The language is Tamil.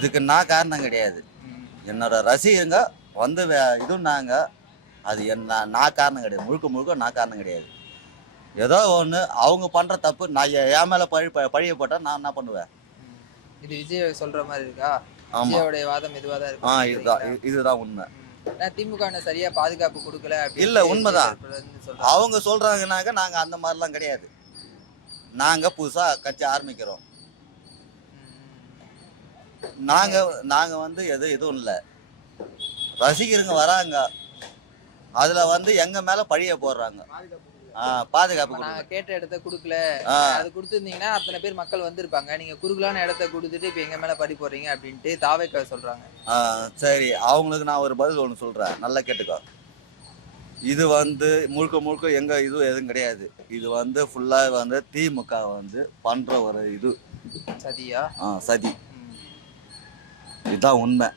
இதுக்கு நான் காரணம் கிடையாது. என்னோட ரசிகங்க வந்து இதுன்னாங்க, அது நான் காரணம் கிடையாது. முழுக்க முழுக்க நான் காரணம் கிடையாது. ஏதோ ஒன்று அவங்க பண்ணுற தப்பு நான் என் மேலே பழிய போட்டால் நான் என்ன பண்ணுவேன்? இது விஜய் சொல்ற மாதிரி இருக்கா? ஆமாம். விஜயோடைய வாதம் இதுவாக தான் இதுதான் இருக்கு. இதுதான் உண்மை. திமுக சரியா பாதுகாப்பு கொடுக்கல இல்லை, உண்மைதான். அவங்க சொல்கிறாங்கன்னாக்க நாங்கள் அந்த மாதிரிலாம் கிடையாது. நாங்கள் புதுசாக கட்சி ஆரம்பிக்கிறோம். நாங்கள் வந்து எதுவும் இல்லை. ரசிகருங்க வராங்க, அதில் வந்து எங்கள் மேலே பழிய போடுறாங்க. பாதுகாப்பு நாங்க கேட்ட இடத்த கொடுக்கல, அது கொடுத்துருந்தீங்கன்னா அத்தனை பேர் மக்கள் வந்திருப்பாங்க. நீங்க குறுகலான இடத்த கொடுத்துட்டு இப்ப எங்க மேல பழி போடுறீங்க அப்படின்ட்டு தாவேக்கா சொல்றாங்க. சரி, அவங்களுக்கு நான் ஒரு பதில் ஒன்று சொல்கிறேன், நல்லா கேட்டுக்கோ. இது வந்து முழுக்க முழுக்க எங்கள் இது எதுவும் கிடையாது. இது வந்து ஃபுல்லாக வந்து திமுக வந்து பண்ணுற ஒரு இது சதியா? சதி. இதுதான் உண்மை.